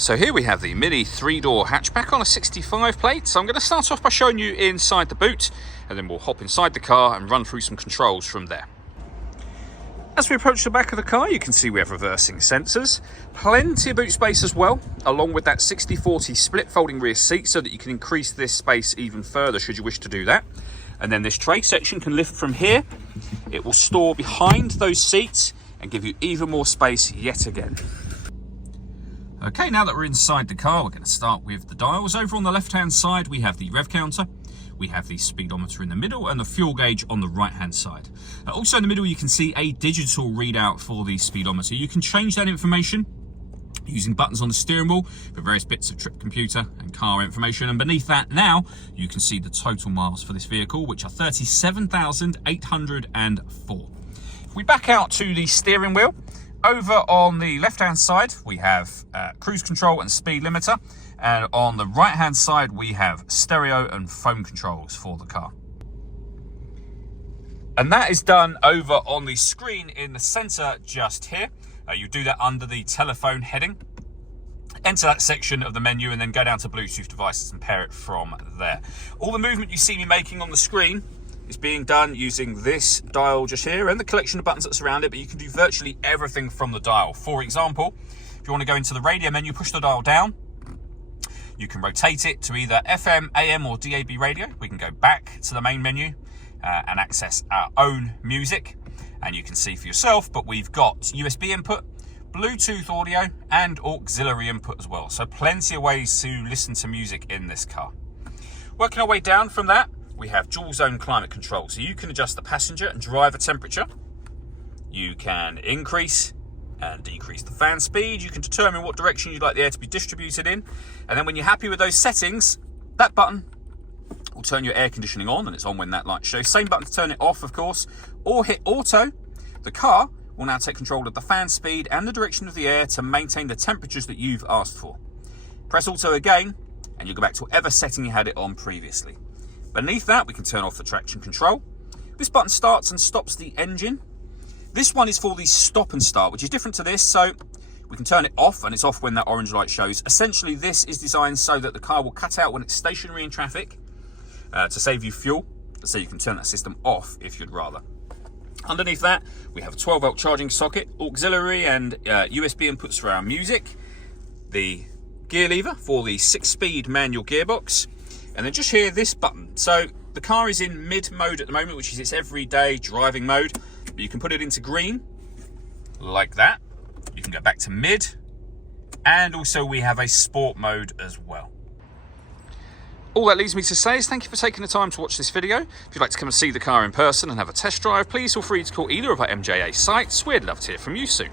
So here we have the Mini 3-door hatchback on a 65 plate. So I'm going to start off by showing you inside the boot, and then we'll hop inside the car and run through some controls from there. As we approach the back of the car, you can see we have reversing sensors, plenty of boot space as well, along with that 60/40 split folding rear seat so that you can increase this space even further should you wish to do that. And then this tray section can lift from here. It will store behind those seats and give you even more space yet again. Okay, now that we're inside the car, we're going to start with the dials. Over on the left-hand side, we have the rev counter. We have the speedometer in the middle and the fuel gauge on the right-hand side. Also in the middle, you can see a digital readout for the speedometer. You can change that information using buttons on the steering wheel for various bits of trip computer and car information. And beneath that now, you can see the total miles for this vehicle, which are 37,804. If we back out to the steering wheel, over on the left-hand side, we have cruise control and speed limiter. And on the right-hand side, we have stereo and phone controls for the car. And that is done over on the screen in the center just here. You do that under the telephone heading. Enter that section of the menu and then go down to Bluetooth devices and pair it from there. All the movement you see me making on the screen is being done using this dial just here and the collection of buttons that surround it, but you can do virtually everything from the dial. For example, if you want to go into the radio menu, push the dial down. You can rotate it to either FM, AM or DAB radio. We can go back to the main menu and access our own music. And you can see for yourself, but we've got USB input, Bluetooth audio and auxiliary input as well. So plenty of ways to listen to music in this car. Working our way down from that, we have dual zone climate control. So you can adjust the passenger and driver temperature. You can increase and decrease the fan speed. You can determine what direction you'd like the air to be distributed in. And then when you're happy with those settings, that button will turn your air conditioning on, and it's on when that light shows. Same button to turn it off, of course, or hit auto. The car will now take control of the fan speed and the direction of the air to maintain the temperatures that you've asked for. Press auto again, and you'll go back to whatever setting you had it on previously. Beneath that, we can turn off the traction control. This button starts and stops the engine. This one is for the stop and start, which is different to this, so we can turn it off, and it's off when that orange light shows. Essentially, this is designed so that the car will cut out when it's stationary in traffic to save you fuel, so you can turn that system off if you'd rather. Underneath that, we have a 12-volt charging socket, auxiliary and USB inputs for our music, the gear lever for the 6-speed manual gearbox, and then just here, this button. So the car is in mid mode at the moment, which is its everyday driving mode, but you can put it into green, like that. You can go back to mid, and also we have a sport mode as well. All that leaves me to say is thank you for taking the time to watch this video. If you'd like to come and see the car in person and have a test drive, please feel free to call either of our MJA sites. We'd love to hear from you soon.